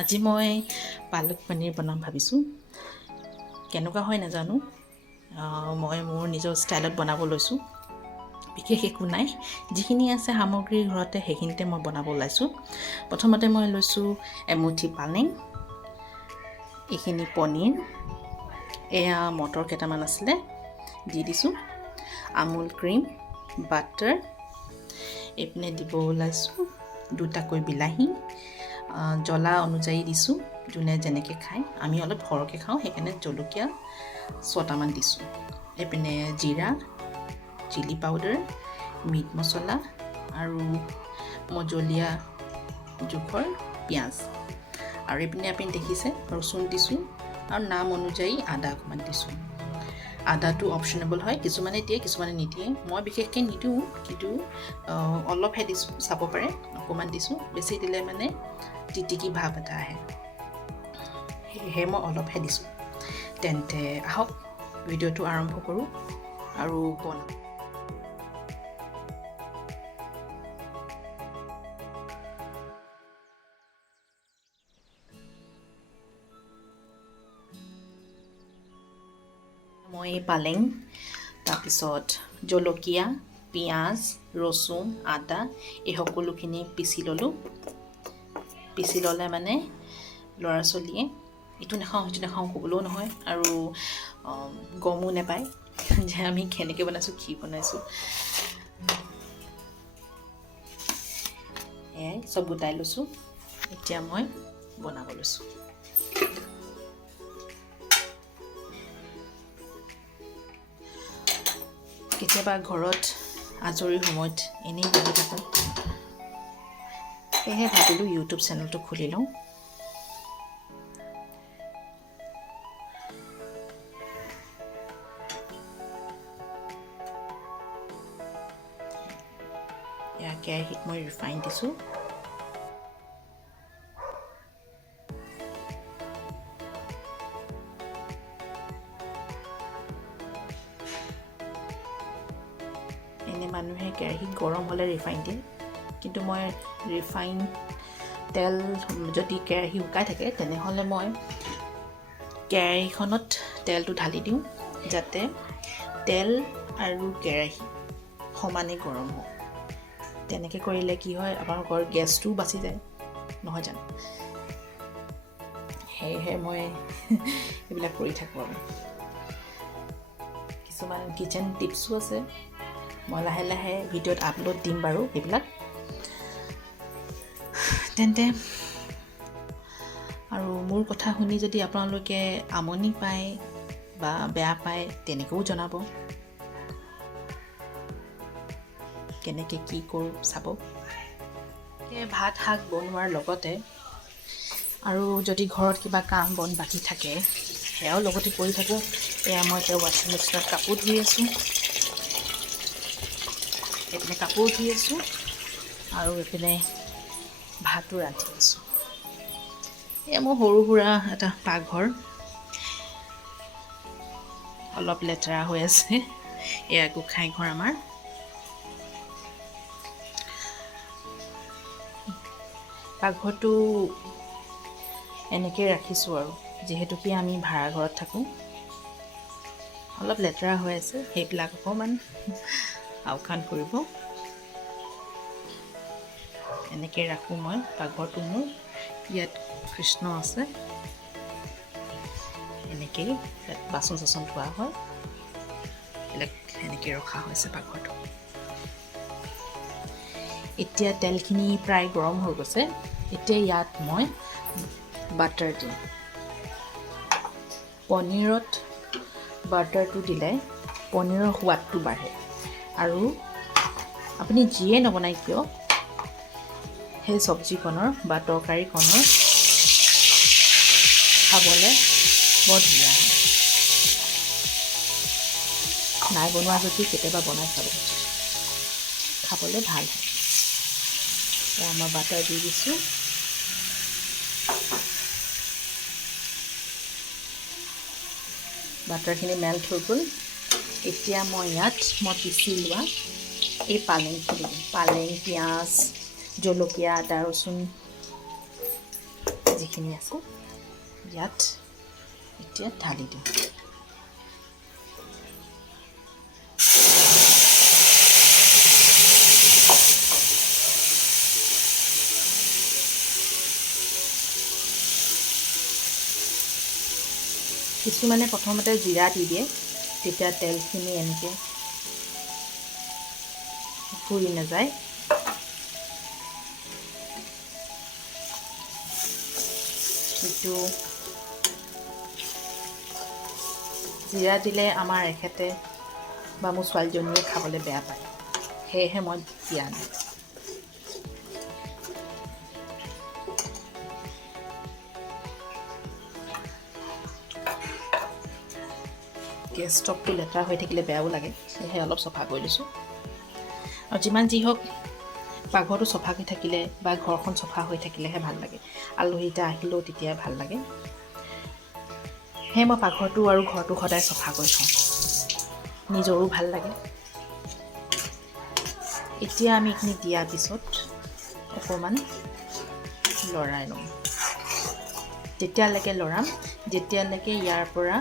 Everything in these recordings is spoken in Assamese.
আজি মই পালক পনীৰ বনাম ভাবিছোঁ। কেনেকুৱা হয় নাজানো, মই মোৰ নিজৰ ষ্টাইলত বনাব লৈছোঁ। বিশেষ একো নাই, যিখিনি আছে সামগ্ৰী ঘৰতে সেইখিনিতে মই বনাব ওলাইছোঁ। প্ৰথমতে মই লৈছোঁ এমুঠি পালেং, এইখিনি পনীৰ, এয়া মটৰ কেইটামান আছিলে দি দিছোঁ, আমুল ক্ৰীম, বাটাৰ, এইপিনে দিব ওলাইছোঁ দুটাকৈ বিলাহী, জ্বলা অনুযায়ী দিছোঁ, যোনে যেনেকৈ খায়। আমি অলপ সৰহকৈ খাওঁ সেইকাৰণে জলকীয়া 6টামান দিছোঁ। এইপিনে জিৰা, চিলি পাউডাৰ, মিট মছলা আৰু মজলীয়া জোখৰ পিঁয়াজ, আৰু এইপিনে আপুনি দেখিছে ৰচুন দিছোঁ, আৰু নাম অনুযায়ী আদা অকণমান দিছোঁ। আদাটো অপশ্যনেবল হয়, কিছুমানে দিয়ে কিছুমানে নিদিয়ে। মই বিশেষকৈ নিদিওঁ, কিন্তু অলপহে দিছোঁ, চাব পাৰে অকণমান দিছোঁ। বেছি দিলে মানে টিটিকি ভাৱ এটা আহে, সেয়েহে মই অলপহে দিছোঁ। তেন্তে আহক ভিডিঅ'টো আৰম্ভ কৰোঁ আৰু বনাওঁ। মই পালেং, তাৰপিছত জলকীয়া, পিঁয়াজ, ৰচুন, আদা এই সকলোখিনি পিচি ল'লোঁ। পিচি ল'লে মানে ল'ৰা ছোৱালীয়ে ইটো নাখাওঁ সিটো নাখাওঁ ক'বলৈও নহয়, আৰু গমো নাপায় যে আমি কেনেকৈ বনাইছোঁ, কি বনাইছোঁ। এয়াই চব গোটাই লৈছোঁ, এতিয়া মই বনাব লৈছোঁ। কেতিয়াবা ঘৰত আজৰি সময়ত এনেই বহি থাকোঁ, সেয়েহে ভাবিলোঁ ইউটিউব চেনেলটো খুলি লওঁ। এয়া কেৰাহীত মই ৰিফাইন দিছোঁ, এনে মানুহে কেৰাহী গৰম হ'লে ৰিফাইন দিয়ে, কিন্তু মই ৰিফাইন তেল যদি কেৰাহী শুকাই থাকে তেনেহ'লে মই কেৰাহীখনত তেলটো ঢালি দিওঁ, যাতে তেল আৰু কেৰাহী সমানে গৰম হয়। তেনেকৈ কৰিলে কি হয়, আপোনালোকৰ গেছটোও বাচি যায়, নহয় জানো? সেয়েহে মই এইবিলাক কৰি থাকোঁ। আৰু কিছুমান কিচেন টিপছো আছে, মই লাহে লাহে ভিডিঅ'ত আপলোড দিম বাৰু এইবিলাক। তেন্তে আৰু মোৰ কথা শুনি যদি আপোনালোকে আমনি পায় বা বেয়া পায় তেনেকৈও জনাব, কেনেকৈ কি কৰোঁ চাব। ভাত শাক বনোৱাৰ লগতে আৰু যদি ঘৰত কিবা কাম বন বাকী থাকে সেয়াও লগতে কৰি থাকোঁ। এয়া মই এতিয়া ৱাশ্বিং মেচিনত কাপোৰ ধুই আছোঁ, এইপিনে কাপোৰ ধুই আছোঁ আৰু এইপিনে ভাতো ৰান্ধি আছোঁ। এয়া মোৰ সৰু সুৰা এটা পাকঘৰ, অলপ লেতেৰা হৈ আছে। এয়া গোঁসাই ঘৰ আমাৰ। পাকঘৰটো এনেকৈ ৰাখিছোঁ, আৰু যিহেতুকে আমি ভাড়া ঘৰত থাকোঁ, অলপ লেতেৰা হৈ আছে, সেইবিলাক অকণমান আওকাণ কৰিব। এনেকৈ ৰাখোঁ মই পাকঘৰটো মোৰ। ইয়াত কৃষ্ণ আছে, এনেকেই ইয়াত বাচন চাচন ধোৱা হয়, এইবিলাক এনেকৈ ৰখা হৈছে পাকঘৰটো। এতিয়া তেলখিনি প্ৰায় গৰম হৈ গৈছে, এতিয়া ইয়াত মই বাটাৰ দিম। পনীৰত বাটাৰটো দিলে পনীৰৰ সোৱাদটো বাঢ়ে, আৰু আপুনি যিয়ে নবনাই কিয় সেই চব্জিকণৰ বা তৰকাৰীকণৰ খাবলৈ বৰ ধুনীয়া হয়। নাই বনোৱা যদি কেতিয়াবা বনাই চাব, খাবলৈ ভাল হয়। মই বাটাৰ দি দিছোঁ, বাটাৰখিনি মেল্ট হৈ গ'ল। এতিয়া মই ইয়াত পিচি লোৱা এই পালেংখিনি দিম। পালেং, পিঁয়াজ, জলকীয়া, আদা, ৰচুন যিখিনি আছে ইয়াত এতিয়া ঢালি দিওঁ। কিছুমানে প্ৰথমতে জিৰা দি দিয়ে, তেতিয়া তেলখিনি এনেকৈ ফুৰি নাযায়। কিন্তু জিৰা দিলে আমাৰ এখেতে বা মোৰ ছোৱালীজনীয়ে খাবলৈ বেয়া পায়, সেয়েহে মই দিয়া নাই। গেছ ষ্টভটো লেতেৰা হৈ থাকিলে বেয়াও লাগে, সেয়েহে অলপ চফা কৰি লৈছোঁ। আৰু যিমান যি হওক পাকঘৰটো চফাকৈ থাকিলে বা ঘৰখন চফা হৈ থাকিলেহে ভাল লাগে, আলহী এটা আহিলেও তেতিয়াই ভাল লাগে। সেয়ে মই পাকঘৰটো আৰু ঘৰটো সদায় চফা কৰি থওঁ, নিজৰো ভাল লাগে। এতিয়া আমি এইখিনি দিয়াৰ পিছত অকণমান লৰাই ল'ম। তেতিয়ালৈকে লৰাম যেতিয়ালৈকে ইয়াৰ পৰা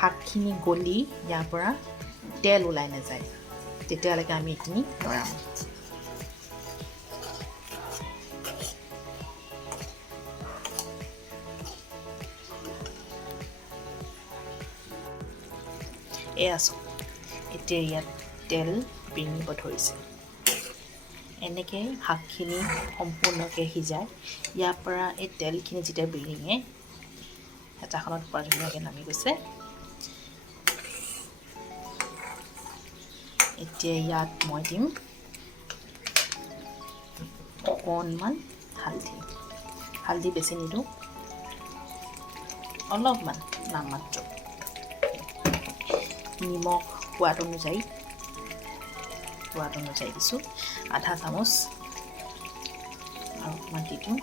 শাকখিনি গলি ইয়াৰ পৰা তেল ওলাই নাযায়, তেতিয়ালৈকে আমি এইখিনি লৰাম। এয়া চাওক, এতিয়া ইয়াত তেল বিৰিঙিব ধৰিছে। এনেকৈ শাকখিনি সম্পূৰ্ণকৈ সিজাই ইয়াৰ পৰা এই তেলখিনি যেতিয়া বিৰিঙে হেতাখনত পৰা ধুনীয়াকৈ নামি গৈছে। এতিয়া ইয়াত মই দিম অকণমান হালধি বেছি নিদিওঁ, অলপমান নামমাত্ৰ। নিমখ সোৱাদ অনুযায়ী দিছোঁ, আধা চামুচ আৰু অকণমান দি দিওঁ।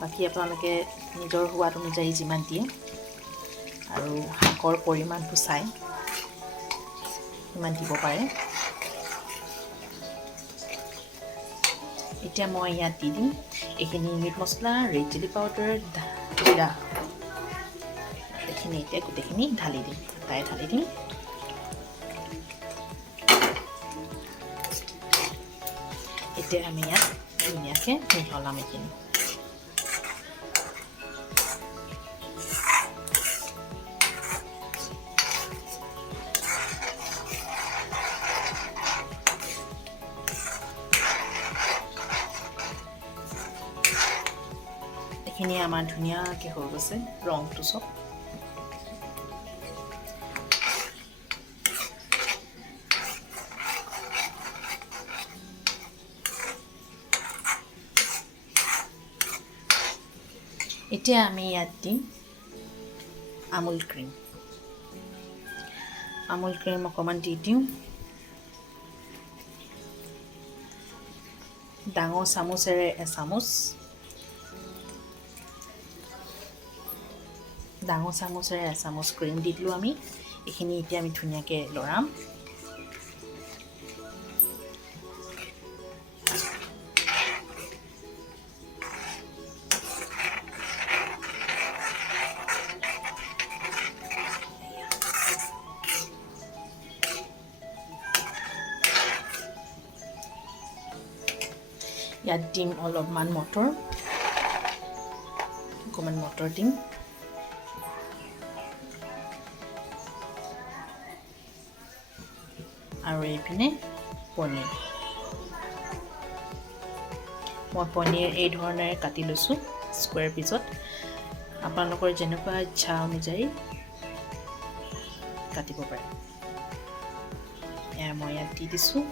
বাকী আপোনালোকে নিজৰ সোৱাদ অনুযায়ী যিমান দিয়ে আৰু শাকৰ পৰিমাণটো চাই সিমান দিব পাৰে। এতিয়া মই ইয়াত দি দিম এইখিনি মিট মছলা, ৰেড চিলি পাউডাৰ, জিৰা, এইখিনি এতিয়া গোটেইখিনি ঢালি দিম, ঢালি দিম। এতিয়া আমি ইয়াত ধুনীয়াকৈ মিহলাম এইখিনি। এইখিনি আমাৰ ধুনীয়াকৈ হৈ গৈছে, ৰংটো চব। এতিয়া আমি ইয়াত দিম আমুল ক্ৰীম অকণমান দি দিওঁ। ডাঙৰ চামুচেৰে এচামুচ, ক্ৰীম দি দিলোঁ আমি। এইখিনি এতিয়া আমি ধুনীয়াকৈ লৰাম। ইয়াত দিম অলপমান অকণমান মটৰ দিম। আৰু এইপিনে পনীৰ। মই পনীৰ এই ধৰণেৰে কাটি লৈছোঁ স্কুৱেৰ পিছত। আপোনালোকৰ যেনেকুৱা ইচ্ছা অনুযায়ী কাটিব পাৰে। এয়া মই ইয়াত দি দিছোঁ।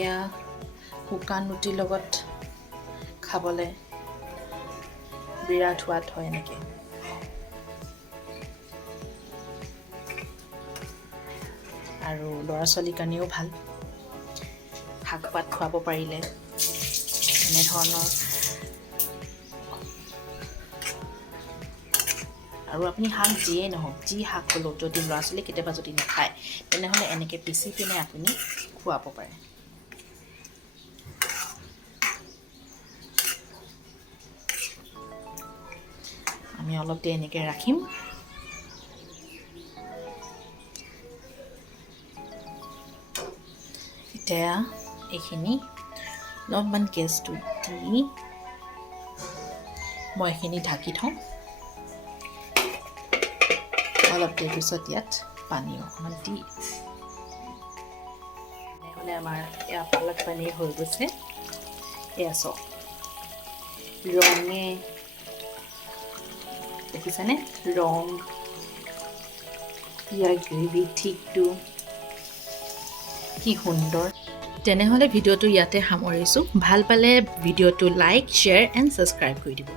এয়া শুকান ৰুটিৰ লগত খাবলৈ বিৰাট সোৱাদ হয় এনেকৈ। আৰু ল'ৰা ছোৱালীৰ কাৰণেও ভাল, শাক পাত খুৱাব পাৰিলে এনেধৰণৰ আৰু আপুনি শাক যিয়েই নহওক, যি শাক হ'লেও যদি ল'ৰা ছোৱালী কেতিয়াবা যদি নাখায় তেনেহ'লে এনেকৈ পিচি পিনে আপুনি খুৱাব পাৰে। আমি অলপ দেৰি এনেকৈ ৰাখিম। এতিয়া এইখিনি অলপমান গেছটো দি মই এইখিনি ঢাকি থওঁ। অলপ দেৰি পিছত ইয়াত পানী অকণমান দি তেনেহ'লে আমাৰ এয়া পালক পনীৰ হৈ গৈছে। এয়া চাওক, ৰঙে দেখিছেনে, ৰং, ইয়াৰ গ্ৰেভি ঠিকটো কি সুন্দৰ। তেনেহ'লে ভিডিঅ'টো ইয়াতে সামৰিছোঁ। ভাল পালে ভিডিঅ'টো লাইক, শ্বেয়াৰ এণ্ড ছাবস্ক্ৰাইব কৰি দিব।